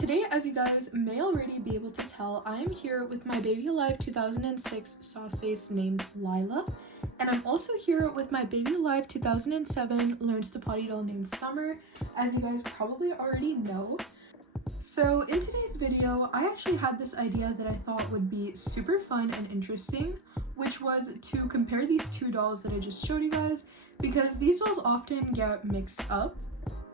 today, as you guys may already be able to tell, I am here with my Baby Alive 2006 soft face named Lila, and I'm also here with my Baby Alive 2007 Learns to Potty doll named Summer, as you guys probably already know. So in today's video, I actually had this idea that I thought would be super fun and interesting, which was to compare these two dolls that I just showed you guys, because these dolls often get mixed up.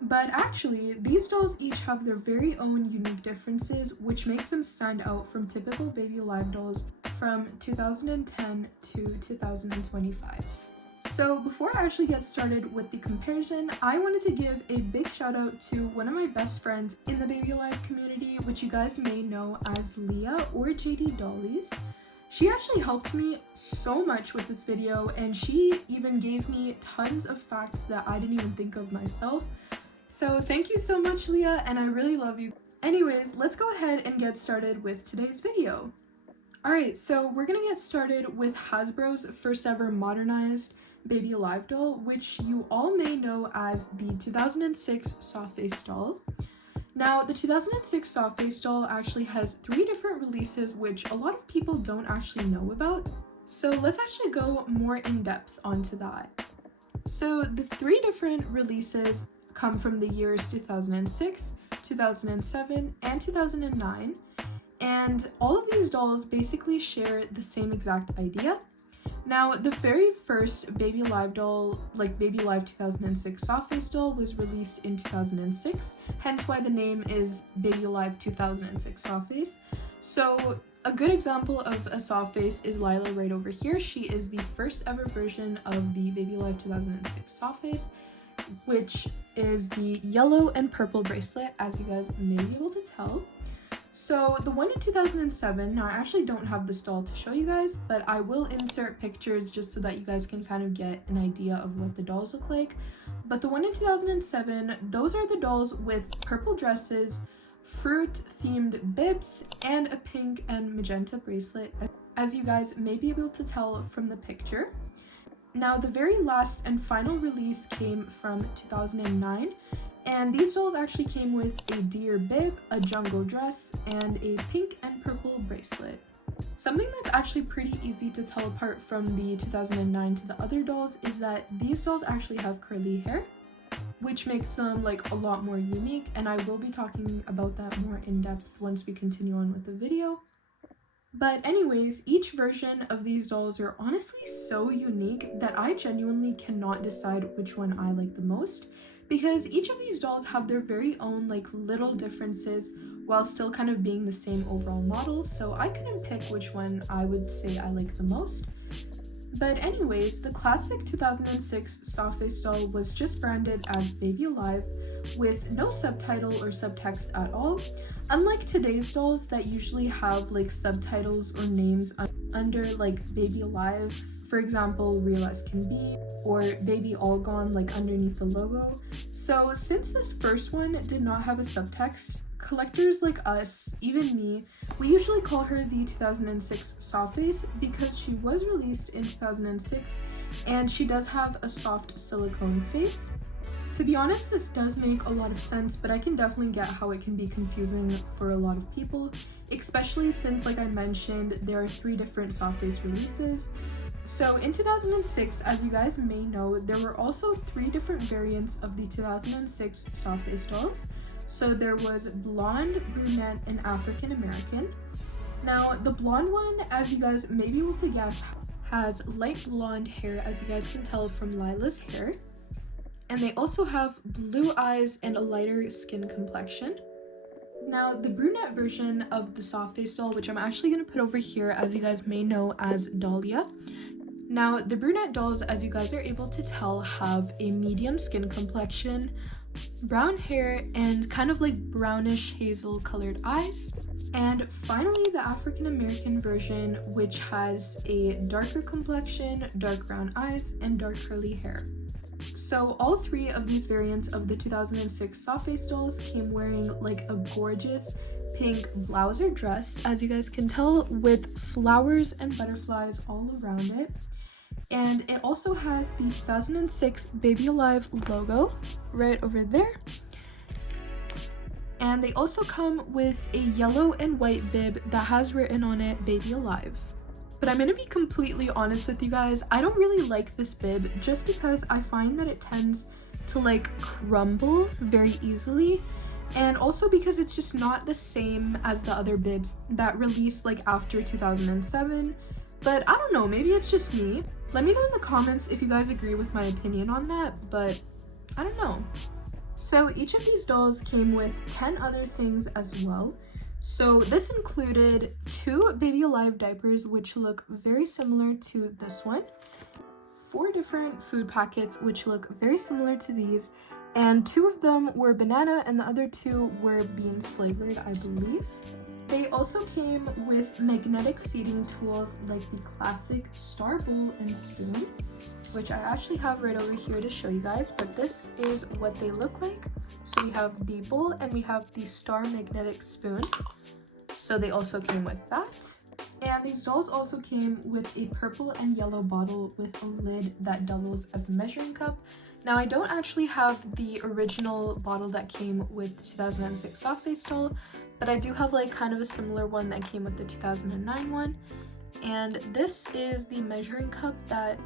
But actually, these dolls each have their very own unique differences, which makes them stand out from typical Baby Alive dolls from 2010 to 2025. So before I actually get started with the comparison, I wanted to give a big shout out to one of my best friends in the Baby Alive community, which you guys may know as Leah or JD Dollies. She actually helped me so much with this video, and she even gave me tons of facts that I didn't even think of myself. So thank you so much, Leah, and I really love you. Anyways, let's go ahead and get started with today's video. Alright, so we're gonna get started with Hasbro's first ever modernized Baby Alive doll, which you all may know as the 2006 soft face doll. Now, the 2006 soft face doll actually has 3 different releases, which a lot of people don't actually know about. So let's actually go more in depth onto that. So the 3 different releases come from the years 2006, 2007, and 2009, and all of these dolls basically share the same exact idea. Now, the very first Baby Alive doll, like Baby Alive 2006 soft face doll, was released in 2006, hence why the name is Baby Alive 2006 soft face. So a good example of a soft face is Lila right over here. She is the first ever version of the Baby Alive 2006 soft face, which is the yellow and purple bracelet, as you guys may be able to tell. So the one in 2007, now I actually don't have this doll to show you guys, but I will insert pictures just so that you guys can kind of get an idea of what the dolls look like. But the one in 2007, those are the dolls with purple dresses, fruit themed bibs, and a pink and magenta bracelet, as you guys may be able to tell from the picture. Now, the very last and final release came from 2009, and these dolls actually came with a deer bib, a jungle dress, and a pink and purple bracelet. Something that's actually pretty easy to tell apart from the 2009 to the other dolls is that these dolls actually have curly hair, which makes them like a lot more unique, and I will be talking about that more in depth once we continue on with the video. But anyways, each version of these dolls are honestly so unique that I genuinely cannot decide which one I like the most, because each of these dolls have their very own like little differences while still kind of being the same overall model, so I couldn't pick which one I would say I like the most. But anyways, the classic 2006 soft face doll was just branded as Baby Alive with no subtitle or subtext at all, unlike today's dolls that usually have like subtitles or names under like Baby Alive, for example, Real as Can Be, or Baby All Gone like underneath the logo. So since this first one did not have a subtext, collectors like us, even me, we usually call her the 2006 soft face because she was released in 2006 and she does have a soft silicone face. To be honest, this does make a lot of sense, but I can definitely get how it can be confusing for a lot of people, especially since, like I mentioned, there are 3 different soft face releases. So in 2006, as you guys may know, there were also 3 different variants of the 2006 soft face dolls. So there was blonde, brunette, and African American. Now the blonde one, as you guys may be able to guess, has light blonde hair, as you guys can tell from Lila's hair. And they also have blue eyes and a lighter skin complexion. Now the brunette version of the soft face doll, which I'm actually going to put over here, as you guys may know as Dahlia. Now the brunette dolls, as you guys are able to tell, have a medium skin complexion, brown hair, and kind of like brownish hazel colored eyes. And finally, the African American version, which has a darker complexion, dark brown eyes, and dark curly hair. So all 3 of these variants of the 2006 soft face dolls came wearing like a gorgeous pink blouse or dress, as you guys can tell, with flowers and butterflies all around it. And it also has the 2006 Baby Alive logo right over there. And they also come with a yellow and white bib that has written on it "Baby Alive." But I'm gonna be completely honest with you guys, I don't really like this bib just because I find that it tends to like crumble very easily, and also because it's just not the same as the other bibs that released like after 2007. But I don't know, maybe it's just me. Let me know in the comments if you guys agree with my opinion on that, but I don't know. So each of these dolls came with 10 other things as well. So this included 2 Baby Alive diapers, which look very similar to this one, 4 different food packets, which look very similar to these, and 2 of them were banana and the other 2 were beans flavored, I believe. They also came with magnetic feeding tools like the classic star bowl and spoon, which I actually have right over here to show you guys, but this is what they look like. So we have the bowl and we have the star magnetic spoon. So they also came with that. And these dolls also came with a purple and yellow bottle with a lid that doubles as a measuring cup. Now I don't actually have the original bottle that came with the 2006 soft face doll, but I do have like kind of a similar one that came with the 2009 one. And this is the measuring cup that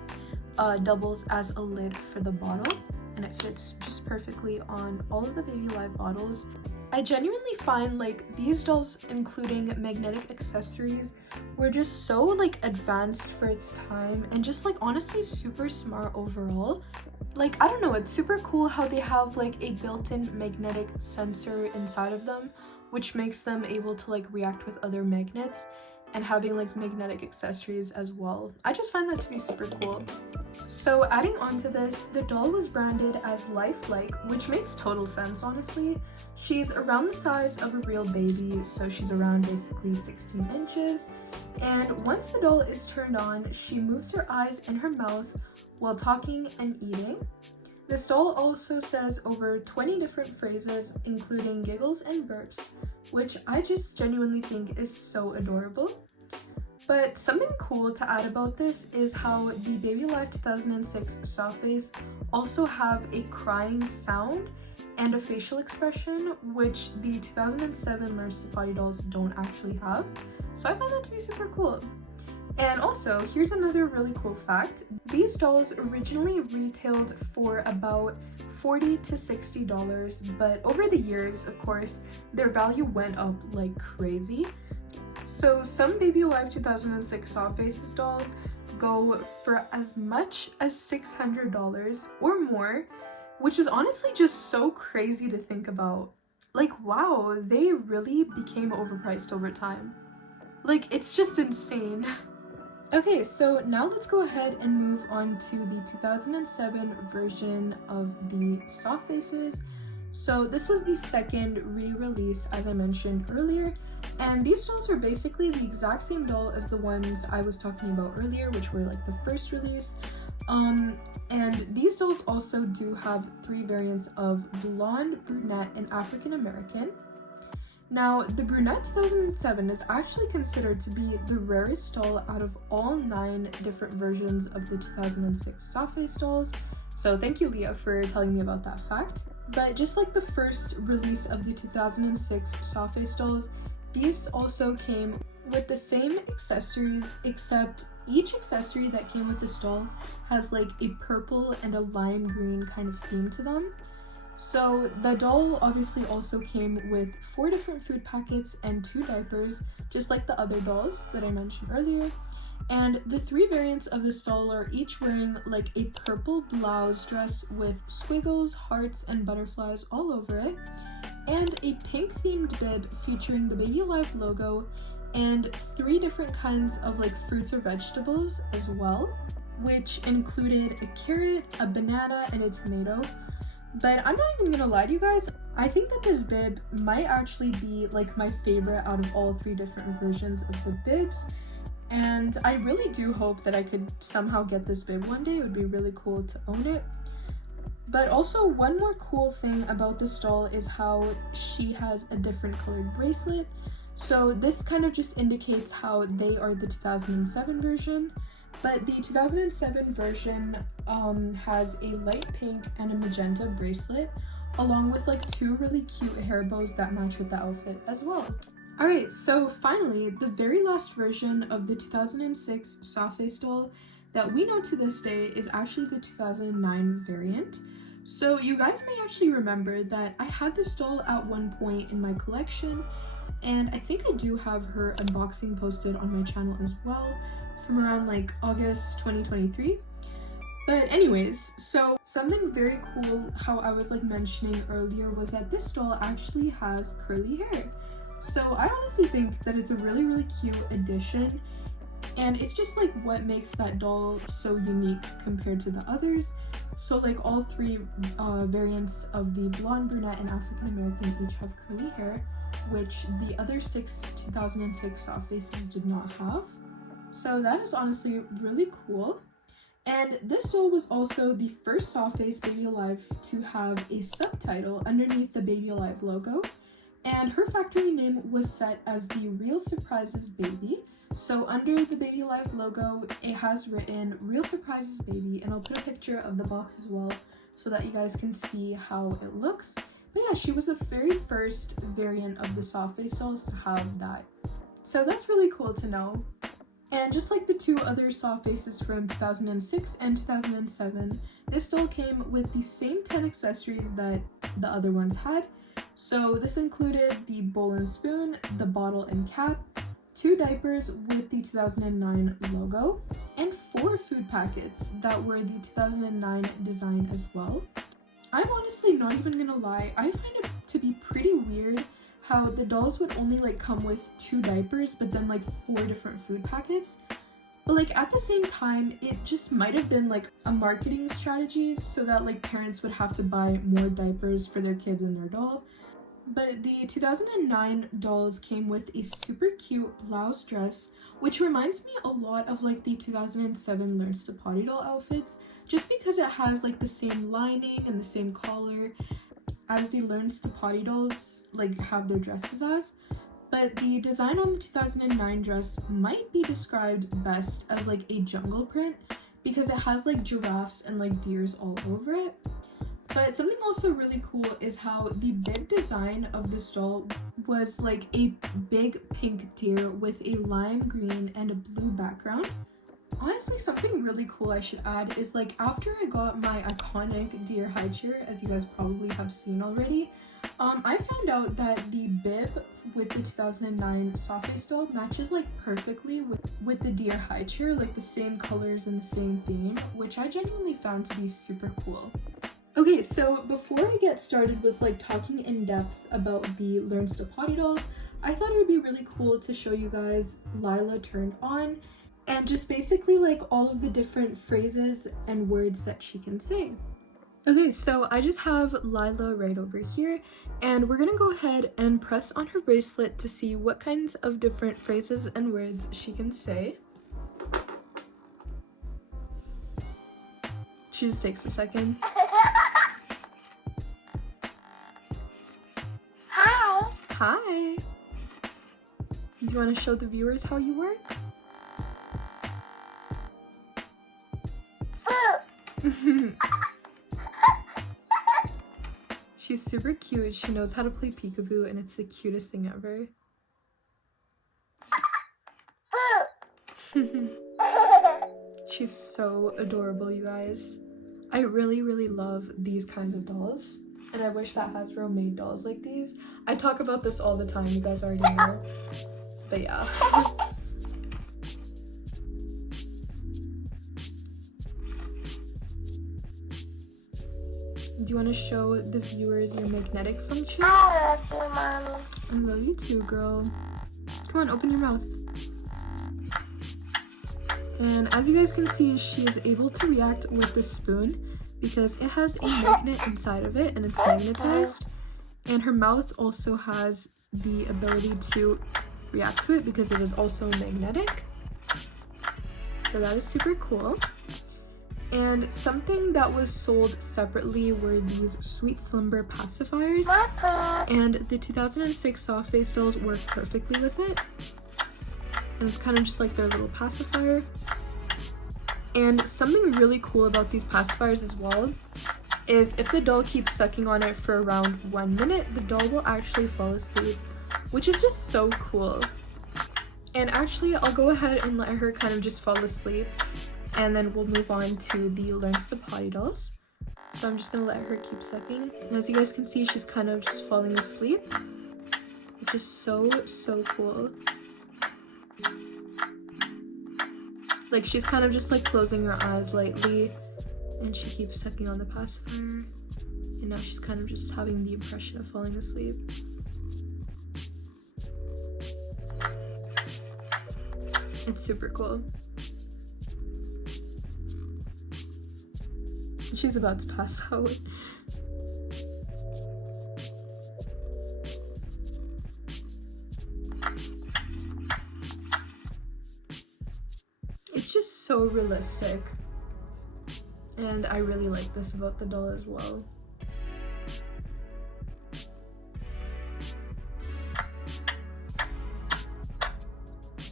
doubles as a lid for the bottle, and it fits just perfectly on all of the Baby Alive bottles. I genuinely find like these dolls, including magnetic accessories, were just so like advanced for its time and just like honestly super smart overall. Like, I don't know, it's super cool how they have like a built-in magnetic sensor inside of them, which makes them able to like react with other magnets, and having like magnetic accessories as well. I just find that to be super cool. So adding on to this, the doll was branded as lifelike, which makes total sense honestly. She's around the size of a real baby, so she's around basically 16 inches. And once the doll is turned on, she moves her eyes and her mouth while talking and eating. This doll also says over 20 different phrases, including giggles and burps, which I just genuinely think is so adorable. But something cool to add about this is how the Baby Alive 2006 soft face also have a crying sound and a facial expression, which the 2007 Learns to Potty dolls don't actually have. So I find that to be super cool. And also, here's another really cool fact. These dolls originally retailed for about $40 to $60, but over the years, of course, their value went up like crazy. So some Baby Alive 2006 soft faces dolls go for as much as $600 or more, which is honestly just so crazy to think about. Like, wow, they really became overpriced over time. Like, it's just insane. Okay, so now let's go ahead and move on to the 2007 version of the soft faces. So this was the second re-release, as I mentioned earlier, and these dolls are basically the exact same doll as the ones I was talking about earlier, which were like the first release. And these dolls also do have 3 variants of blonde, brunette, and African American. Now, the brunette 2007 is actually considered to be the rarest doll out of all 9 different versions of the 2006 soft face dolls. So thank you, Leah, for telling me about that fact. But just like the first release of the 2006 soft face dolls, these also came with the same accessories, except each accessory that came with this doll has like a purple and a lime green kind of theme to them. So the doll obviously also came with 4 different food packets and 2 diapers, just like the other dolls that I mentioned earlier. And the 3 variants of this doll are each wearing like a purple blouse dress with squiggles, hearts, and butterflies all over it, and a pink themed bib featuring the Baby Alive logo, and 3 different kinds of like fruits or vegetables as well, which included a carrot, a banana, and a tomato. But I'm not even gonna lie to you guys, I think that this bib might actually be like my favorite out of all 3 different versions of the bibs, and I really do hope that I could somehow get this bib one day. It would be really cool to own it. But also, one more cool thing about this doll is how she has a different colored bracelet. So this kind of just indicates how they are the 2007 version. But the 2007 version has a light pink and a magenta bracelet, along with like 2 really cute hair bows that match with the outfit as well. Alright, so finally, the very last version of the 2006 soft face doll that we know to this day is actually the 2009 variant. So you guys may actually remember that I had this doll at one point in my collection, and I think I do have her unboxing posted on my channel as well from around like August 2023. But anyways, so something very cool how I was like mentioning earlier was that this doll actually has curly hair. So I honestly think that it's a really cute addition, and it's just like what makes that doll so unique compared to the others. So like all 3 variants of the blonde, brunette, and African American each have curly hair, which the other 6 2006 soft faces did not have. So that is honestly really cool. And this doll was also the first soft face Baby Alive to have a subtitle underneath the Baby Alive logo. And her factory name was set as the Real Surprises Baby. So under the Baby Alive logo, it has written Real Surprises Baby, and I'll put a picture of the box as well so that you guys can see how it looks. But yeah, she was the very first variant of the soft face dolls to have that. So that's really cool to know. And just like the 2 other soft faces from 2006 and 2007, this doll came with the same 10 accessories that the other ones had. So this included the bowl and spoon, the bottle and cap, 2 diapers with the 2009 logo, and 4 food packets that were the 2009 design as well. I'm honestly not even gonna lie, I find it to be pretty weird how the dolls would only like come with 2 diapers but then like 4 different food packets. But like at the same time, it just might have been like a marketing strategy so that like parents would have to buy more diapers for their kids and their doll. But the 2009 dolls came with a super cute blouse dress, which reminds me a lot of like the 2007 Learns to Potty doll outfits, just because it has like the same lining and the same collar as the Learns to Potty dolls like have their dresses as. But the design on the 2009 dress might be described best as like a jungle print because it has like giraffes and like deers all over it. But something also really cool is how the bib design of this doll was like a big pink deer with a lime green and a blue background. Honestly, something really cool I should add is like after I got my iconic deer high chair, as you guys probably have seen already, I found out that the bib with the 2009 soft face doll matches like perfectly with the deer high chair, like the same colors and the same theme, which I genuinely found to be super cool. Okay, so before I get started with like talking in depth about the Learns to Potty dolls, I thought it would be really cool to show you guys Lila turned on and just basically like all of the different phrases and words that she can say. Okay, so I just have Lila right over here, and we're gonna go ahead and press on her bracelet to see what kinds of different phrases and words she can say. She just takes a second. Hi. Hi. Do you want to show the viewers how you work? She's super cute. She knows how to play peekaboo, and it's the cutest thing ever. She's so adorable, you guys. I really love these kinds of dolls, and I wish that Hasbro made dolls like these. I talk about this all the time, you guys already know, but yeah. Do you want to show the viewers your magnetic function? I love you, Mommy. I love you too, girl. Come on, open your mouth. And as you guys can see, she is able to react with the spoon because it has a magnet inside of it and it's magnetized. And her mouth also has the ability to react to it because it is also magnetic. So that is super cool. And something that was sold separately were these Sweet Slumber pacifiers. And the 2006 soft face dolls work perfectly with it. And it's kind of just like their little pacifier. And something really cool about these pacifiers as well is if the doll keeps sucking on it for around 1 minute, the doll will actually fall asleep, which is just so cool. And actually, I'll go ahead and let her kind of just fall asleep, and then we'll move on to the 𝐻𝑚𝑠 dolls. So I'm just gonna let her keep sucking. And as you guys can see, she's kind of just falling asleep, which is so cool. Like, she's kind of just like closing her eyes lightly, and she keeps sucking on the pacifier. And now she's kind of just having the impression of falling asleep. It's super cool. She's about to pass out. It's just so realistic. And I really like this about the doll as well.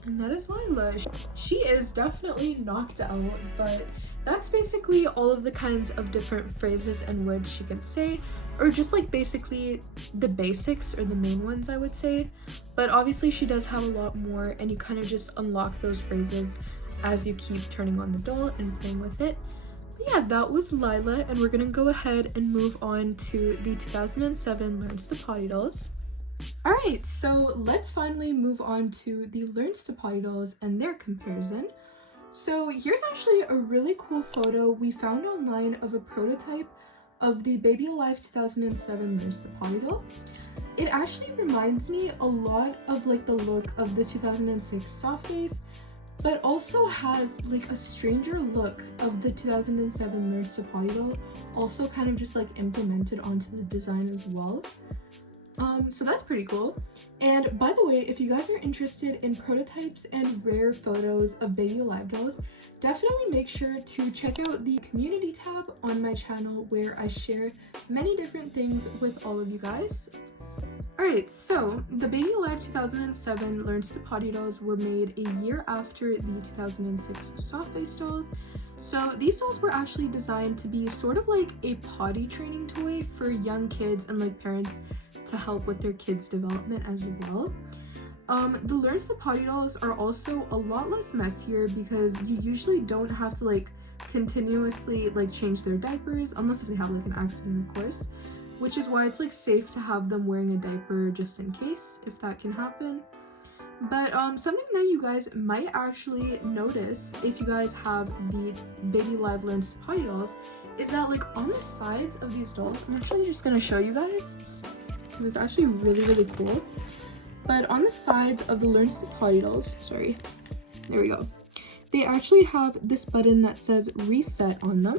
And that is 𝐿𝑖𝑙𝑎. She is definitely knocked out, but that's basically all of the kinds of different phrases and words she can say, or just like basically the basics or the main ones, I would say. But obviously she does have a lot more, and you kind of just unlock those phrases as you keep turning on the doll and playing with it. But yeah, that was 𝐿𝑖𝑙𝑎, and we're gonna go ahead and move on to the 2007 𝐻𝑚𝑠 Potty dolls. Alright, so let's finally move on to the 𝐻𝑚𝑠 Potty dolls and their comparison. So here's actually a really cool photo we found online of a prototype of the Baby Alive 2007 𝐻𝑚𝑠 Potty doll. It actually reminds me a lot of like the look of the 2006 soft face, but also has like a stranger look of the 2007 𝐻𝑚𝑠 Potty doll, also kind of just like implemented onto the design as well. So that's pretty cool. And by the way, if you guys are interested in prototypes and rare photos of Baby Alive dolls, definitely make sure to check out the community tab on my channel, where I share many different things with all of you guys. Alright, so the Baby Alive 2007 𝐻𝑚𝑠 Potty dolls were made a year after the 2006 soft face dolls. So these dolls were actually designed to be sort of like a potty training toy for young kids and like parents to help with their kids' development as well. The 𝐻𝑚𝑠 Potty dolls are also a lot less messier because you usually don't have to like continuously like change their diapers, unless if they have like an accident, of course, which is why it's like safe to have them wearing a diaper just in case, if that can happen. But something that you guys might actually notice if you guys have the Baby Alive 𝐻𝑚𝑠 Potty dolls is that like on the sides of these dolls, I'm actually just gonna show you guys because it's actually really cool. But on the sides of the 𝐻𝑚𝑠 Potty dolls, sorry, there we go, they actually have this button that says reset on them.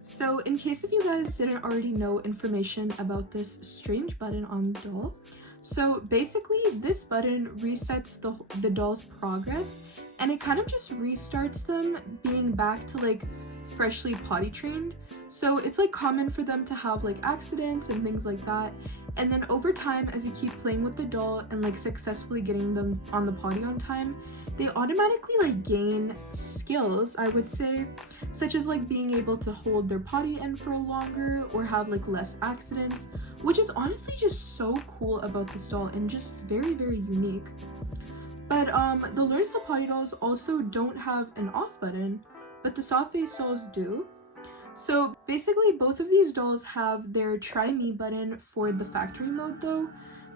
So in case if you guys didn't already know information about this strange button on the doll, so basically this button resets the doll's progress, and it kind of just restarts them being back to like freshly potty trained. So it's like common for them to have like accidents and things like that, and then over time, as you keep playing with the doll and like successfully getting them on the potty on time, they automatically like gain skills, I would say, such as like being able to hold their potty in for longer or have like less accidents, which is honestly just so cool about this doll and just very unique. But the 𝐻𝑚𝑠 Potty dolls also don't have an off button, but the soft face dolls do. So basically both of these dolls have their try me button for the factory mode though.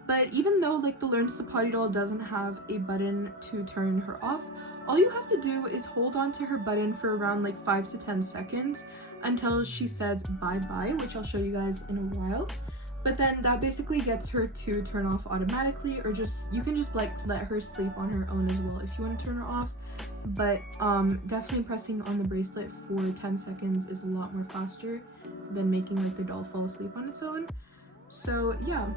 But even though like the 𝐻𝑚𝑠 Potty doll doesn't have a button to turn her off, all you have to do is hold on to her button for around like 5 to 10 seconds until she says bye bye, which I'll show you guys in a while. But then that basically gets her to turn off automatically, or just you can just like let her sleep on her own as well if you want to turn her off. But definitely pressing on the bracelet for 10 seconds is a lot more faster than making like the doll fall asleep on its own. So yeah,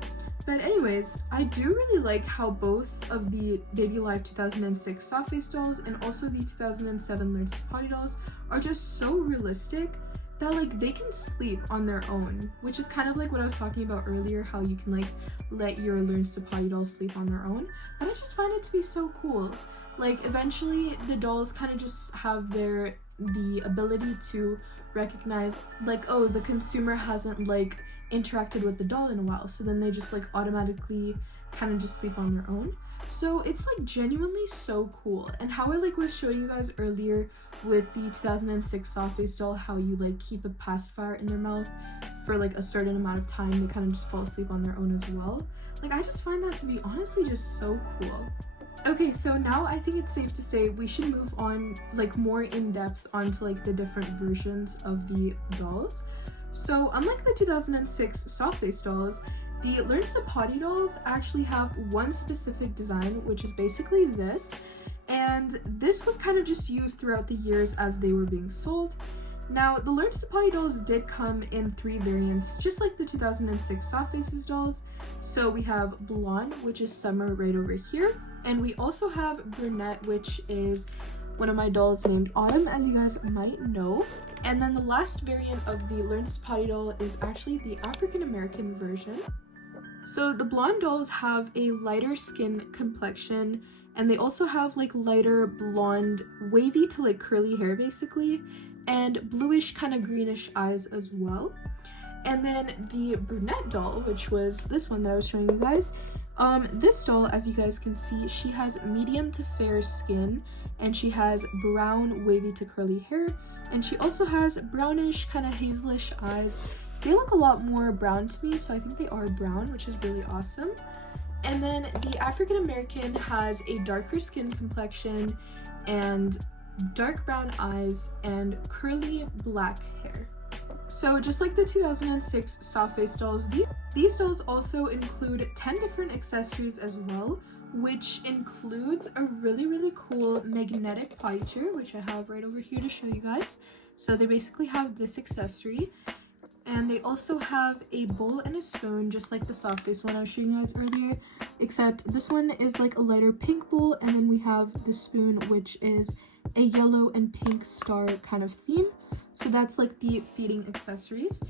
but anyways, I do really like how both of the Baby Alive 2006 soft face dolls and also the 2007 𝐻𝑚𝑠 Potty dolls are just so realistic that like they can sleep on their own, which is kind of like what I was talking about earlier, how you can like let your 𝐻𝑚𝑠 Potty dolls sleep on their own. But I just find it to be so cool. Like eventually the dolls kind of just have the ability to recognize like, oh, the consumer hasn't like interacted with the doll in a while, so then they just like automatically kind of just sleep on their own. So it's like genuinely so cool. And how I like was showing you guys earlier with the 2006 soft face doll, how you like keep a pacifier in their mouth for like a certain amount of time, they kind of just fall asleep on their own as well. Like, I just find that to be honestly just so cool. Okay, so now I think it's safe to say we should move on like more in depth onto like the different versions of the dolls. So unlike the 2006 soft face dolls, the 𝐸𝑚 dolls actually have one specific design, which is basically this, and this was kind of just used throughout the years as they were being sold. Now, the 𝐸𝑚 dolls did come in 3 variants, just like the 2006 soft faces dolls. So we have blonde, which is Summer right over here, and we also have brunette, which is one of my dolls named Autumn, as you guys might know. And then the last variant of the 𝐸𝑚 doll is actually the African American version. So the blonde dolls have a lighter skin complexion, and they also have like lighter blonde, wavy to like curly hair basically, and bluish kind of greenish eyes as well. And then the brunette doll, which was this one that I was showing you guys, this doll, as you guys can see, she has medium to fair skin, and she has brown wavy to curly hair, and she also has brownish kind of hazelish eyes. They look a lot more brown to me, so I think they are brown, which is really awesome. And then the African American has a darker skin complexion and dark brown eyes and curly black hair. So just like the 2006 soft face dolls, these dolls also include 10 different accessories as well, which includes a really cool magnetic potty chair, which I have right over here to show you guys. So they basically have this accessory, and they also have a bowl and a spoon, just like the soft face one I was showing you guys earlier, except this one is like a lighter pink bowl, and then we have the spoon, which is a yellow and pink star kind of theme. So that's like the feeding accessories.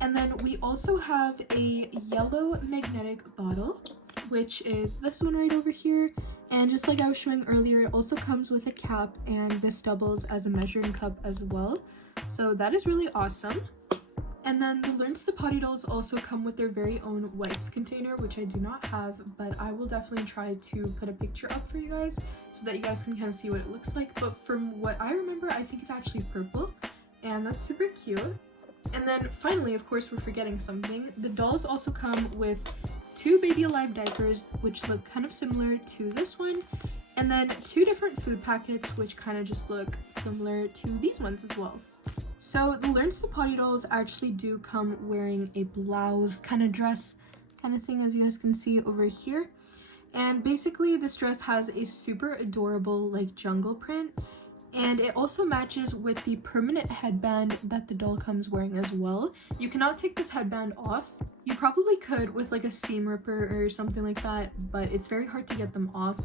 And then we also have a yellow magnetic bottle, which is this one right over here. And just like I was showing earlier, it also comes with a cap, and this doubles as a measuring cup as well. So that is really awesome. And then the 𝐸𝑚 dolls also come with their very own wipes container, which I do not have, but I will definitely try to put a picture up for you guys so that you guys can kind of see what it looks like. But from what I remember, I think it's actually purple, and that's super cute. And then finally, of course, we're forgetting something. The dolls also come with 2 Baby Alive diapers, which look kind of similar to this one, and then 2 different food packets, which kind of just look similar to these ones as well. So the 𝐸𝑚 dolls actually do come wearing a blouse kind of dress kind of thing, as you guys can see over here. And basically this dress has a super adorable like jungle print, and it also matches with the permanent headband that the doll comes wearing as well. You cannot take this headband off. You probably could with like a seam ripper or something like that, but it's very hard to get them off,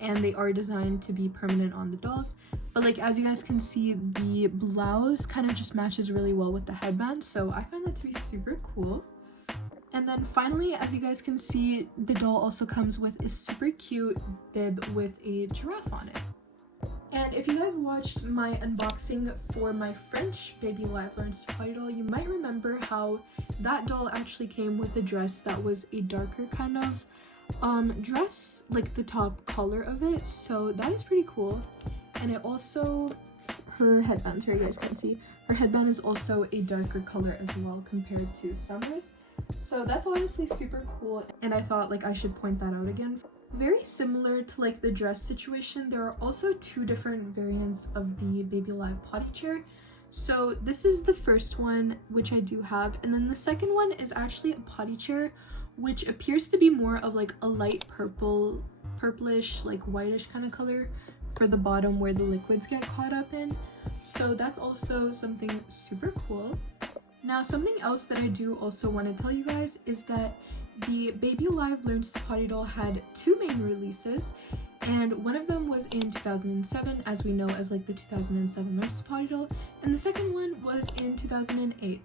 and they are designed to be permanent on the dolls. But like, as you guys can see, the blouse kind of just matches really well with the headband, so I find that to be super cool. And then finally, as you guys can see, the doll also comes with a super cute bib with a giraffe on it. And if you guys watched my unboxing for my French Baby Alive 𝐸𝑚 doll, you might remember how that doll actually came with a dress that was a darker kind of dress, like the top color of it, so that is pretty cool. And it also, her headband, here you guys can see, her headband is also a darker color as well compared to Summer's. So that's honestly super cool, and I thought like I should point that out again. Very similar to like the dress situation, there are also 2 different variants of the Baby Alive potty chair. So this is the first one, which I do have, and then the second one is actually a potty chair, which appears to be more of like a light purplish, like whitish kind of color for the bottom where the liquids get caught up in. So that's also something super cool. Now, something else that I do also want to tell you guys is that the Baby Alive 𝐸𝑚 doll had 2 main releases, and one of them was in 2007, as we know as like the 2007 𝐸𝑚 doll, and the second one was in 2008.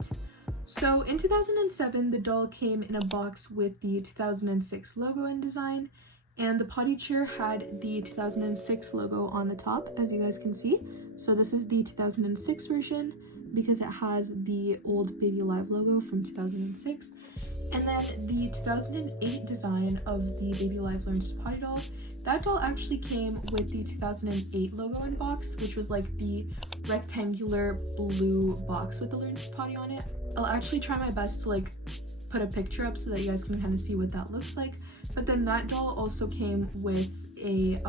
So in 2007, the doll came in a box with the 2006 logo and design, and the potty chair had the 2006 logo on the top, as you guys can see. So this is the 2006 version. because it has the old Baby Alive logo from 2006. And then the 2008 design of the Baby Alive Learns to Potty doll, that doll actually came with the 2008 logo in box, which was like the rectangular blue box with the Learns to Potty on it. I'll actually try my best to like put a picture up so that you guys can kind of see what that looks like. But then that doll also came with a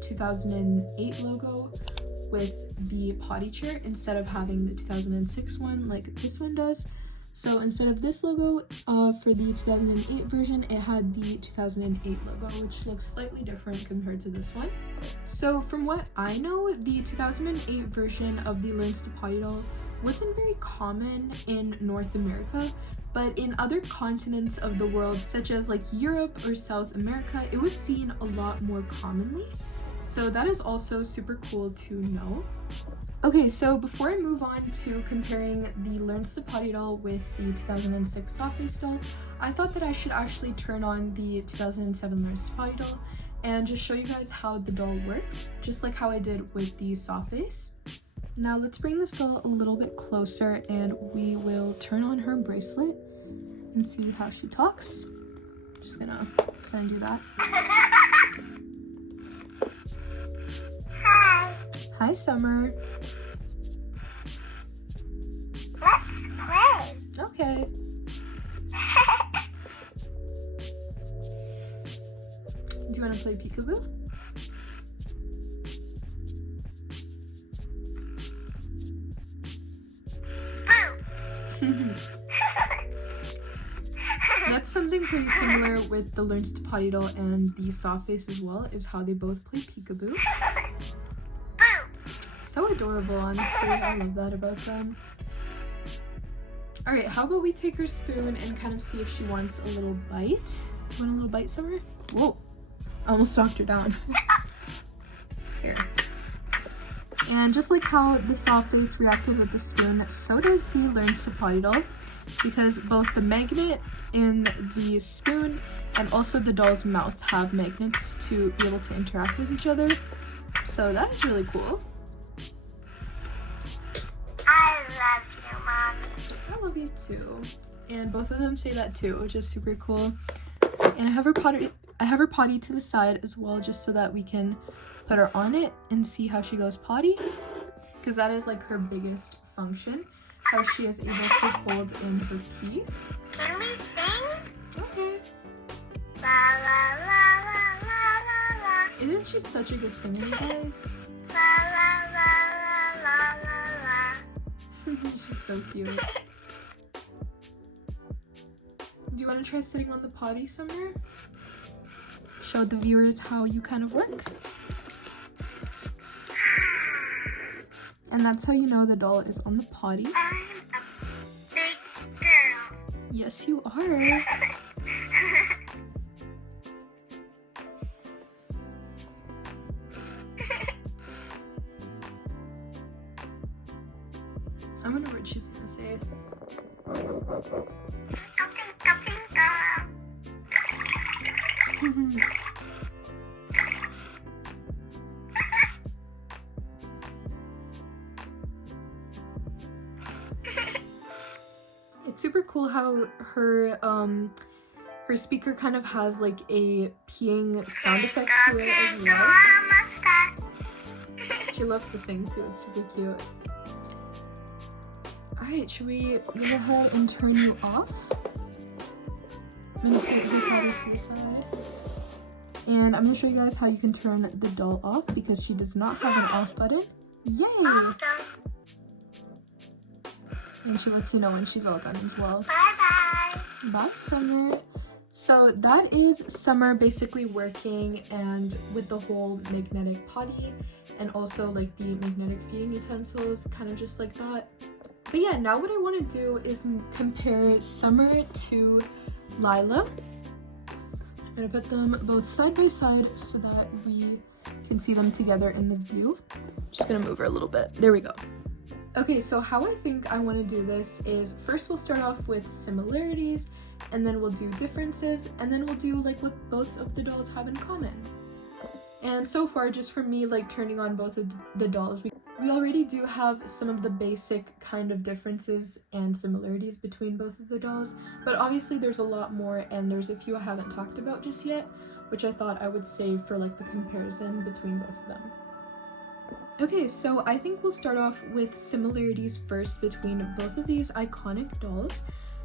2008 logo with the potty chair instead of having the 2006 one like this one does. So instead of this logo for the 2008 version, it had the 2008 logo, which looks slightly different compared to this one. So from what I know, the 2008 version of the Learns to Potty doll wasn't very common in North America, but in other continents of the world, such as like Europe or South America, it was seen a lot more commonly. So that is also super cool to know. Okay, so before I move on to comparing the Learns to Potty doll with the 2006 soft face doll, I thought that I should actually turn on the 2007 Learns to Potty doll and just show you guys how the doll works, just like how I did with the soft face. Now let's bring this doll a little bit closer and we will turn on her bracelet and see how she talks. Just gonna kind of do that. Hi. Hi, Summer. Let's play. Okay. Do you want to play peekaboo? That's something pretty similar with the Learns to Potty doll and the soft face as well, is how they both play peekaboo. So adorable, honestly. I love that about them. Alright, how about we take her spoon and kind of see if she wants a little bite? You want a little bite, Summer? Whoa, I almost knocked her down. Here. And just like how the soft face reacted with the spoon, so does the Learns to Potty doll, because both the magnet in the spoon and also the doll's mouth have magnets to be able to interact with each other. So that is really cool. I love you, Mommy. I love you too. And both of them say that too, which is super cool. And I have her potty to the side as well, just so that we can put her on it and see how she goes potty, because that is like her biggest function, how she is able to hold in her pee. Can we sing? Okay. La la la la la la la. Isn't she such a good singer, you guys? La la la la la la la. She's so cute. Do you want to try sitting on the potty somewhere? Show the viewers how you kind of work. And that's how you know the doll is on the potty. I'm a big girl. Yes, you are. I'm gonna know what she's gonna say. It's super cool how her speaker kind of has like a peeing sound effect to it as well. She loves to sing too, it's super cute. Alright, should we go ahead and turn you off? I'm gonna put her potty to the side. And I'm gonna show you guys how you can turn the doll off, because she does not have an off button. Yay! And she lets you know when she's all done as well. Bye bye. Bye, Summer. So that is Summer basically working and with the whole magnetic potty and also like the magnetic feeding utensils, kind of just like that. But yeah, now what I want to do is compare Summer to Lila. I'm gonna put them both side by side so that we can see them together in the view. Just gonna move her a little bit. There we go. Okay, so how I think I want to do this is first we'll start off with similarities, and then we'll do differences, and then we'll do like what both of the dolls have in common. And so far, just from me like turning on both of the dolls, we already do have some of the basic kind of differences and similarities between both of the dolls, but obviously there's a lot more, and there's a few I haven't talked about just yet, which I thought I would save for like the comparison between both of them. Okay, so I think we'll start off with similarities first between both of these iconic dolls.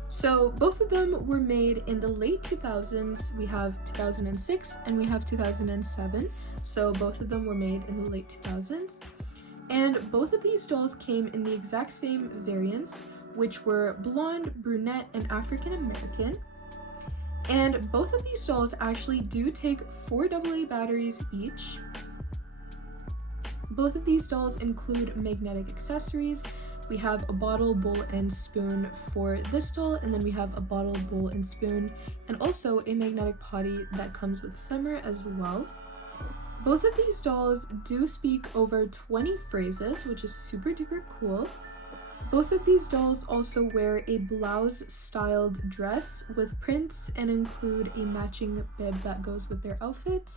So both of them were made in the late 2000s. We have 2006 and we have 2007. So both of them were made in the late 2000s. And both of these dolls came in the exact same variants, which were blonde, brunette, and African American. And both of these dolls actually do take 4 AA batteries each. Both of these dolls include magnetic accessories. We have a bottle, bowl, and spoon for this doll, and then we have a bottle, bowl, and spoon, and also a magnetic potty that comes with Summer as well. Both of these dolls do speak over 20 phrases, which is super duper cool. Both of these dolls also wear a blouse-styled dress with prints and include a matching bib that goes with their outfit.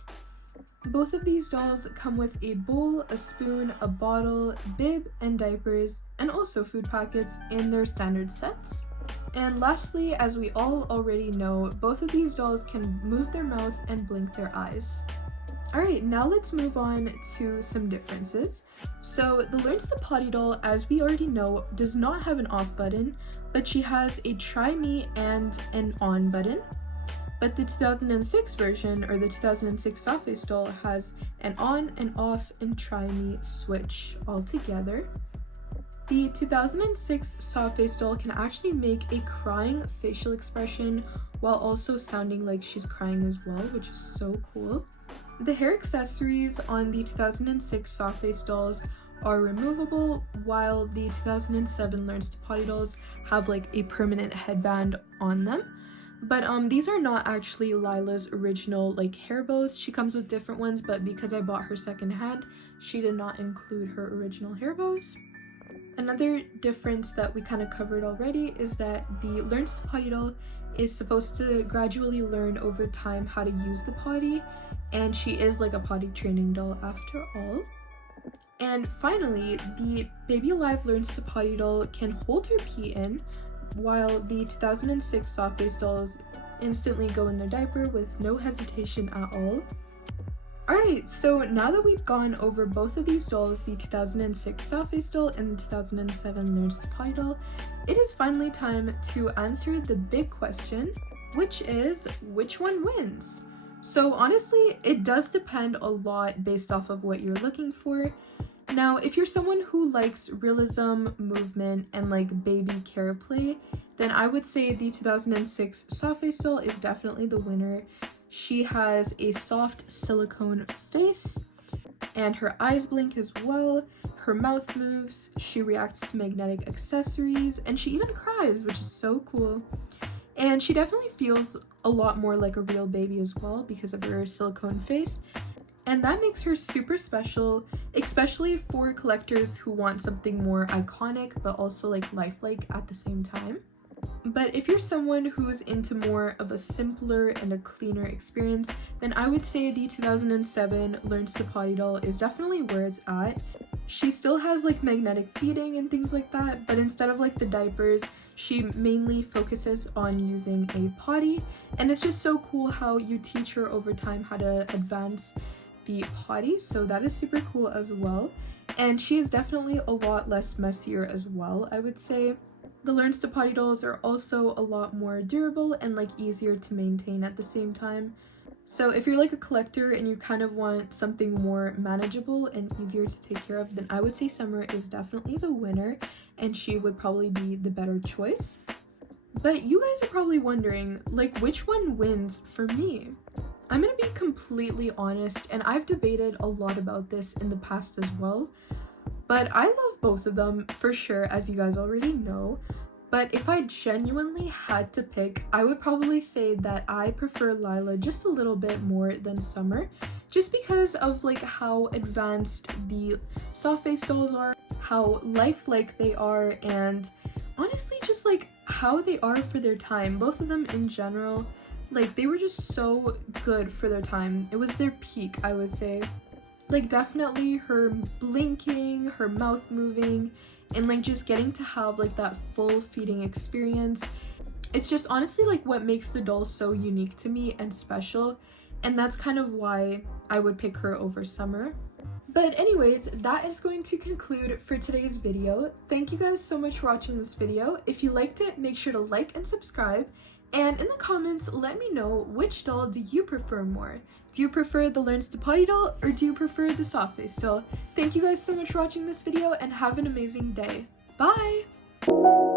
Both of these dolls come with a bowl, a spoon, a bottle, bib, and diapers, and also food packets in their standard sets. And lastly, as we all already know, both of these dolls can move their mouth and blink their eyes. Alright, now let's move on to some differences. So the Learns to Potty doll, as we already know, does not have an off button, but she has a try me and an on button. But the 2006 version, or the 2006 soft face doll, has an on and off and try me switch all together. The 2006 soft face doll can actually make a crying facial expression while also sounding like she's crying as well, which is so cool. The hair accessories on the 2006 soft face dolls are removable, while the 2007 Learns to Potty dolls have like a permanent headband on them. But these are not actually Lila's original like hair bows. She comes with different ones, but because I bought her secondhand, she did not include her original hair bows. Another difference that we kind of covered already is that the Learns to Potty doll is supposed to gradually learn over time how to use the potty, and she is like a potty training doll after all. And finally, the Baby Alive Learns to Potty doll can hold her pee in, while the 2006 soft face dolls instantly go in their diaper with no hesitation at all. Alright, so now that we've gone over both of these dolls, the 2006 soft face doll and the 2007 Learns to Potty doll, it is finally time to answer the big question, which is, which one wins? So honestly, it does depend a lot based off of what you're looking for. Now, if you're someone who likes realism, movement, and like baby care play, then I would say the 2006 soft face doll is definitely the winner. She has a soft silicone face, and her eyes blink as well, her mouth moves, she reacts to magnetic accessories, and she even cries, which is so cool. And she definitely feels a lot more like a real baby as well because of her silicone face. And that makes her super special, especially for collectors who want something more iconic but also like lifelike at the same time. But if you're someone who's into more of a simpler and a cleaner experience, then I would say the 2007 Learns to Potty doll is definitely where it's at. She still has like magnetic feeding and things like that, but instead of like the diapers, she mainly focuses on using a potty, and it's just so cool how you teach her over time how to advance the potty, so that is super cool as well. And she is definitely a lot less messier as well, I would say. The Learns to Potty dolls are also a lot more durable and like easier to maintain at the same time. So if you're like a collector and you kind of want something more manageable and easier to take care of, then I would say Summer is definitely the winner, and she would probably be the better choice. But you guys are probably wondering, like, which one wins for me? I'm gonna be completely honest, and I've debated a lot about this in the past as well, but I love both of them for sure, as you guys already know. But if I genuinely had to pick, I would probably say that I prefer Lila just a little bit more than Summer, just because of like how advanced the soft face dolls are, how lifelike they are, and honestly just like how they are for their time. Both of them in general, like they were just so good for their time. It was their peak, I would say. Like definitely her blinking, her mouth moving, and like just getting to have like that full feeding experience. It's just honestly like what makes the doll so unique to me and special, and that's kind of why I would pick her over Summer. But anyways, that is going to conclude for today's video. Thank you guys so much for watching this video. If you liked it, make sure to like and subscribe. And in the comments, let me know, which doll do you prefer more? Do you prefer the Learns to Potty doll, or do you prefer the soft face doll? Thank you guys so much for watching this video, and have an amazing day. Bye!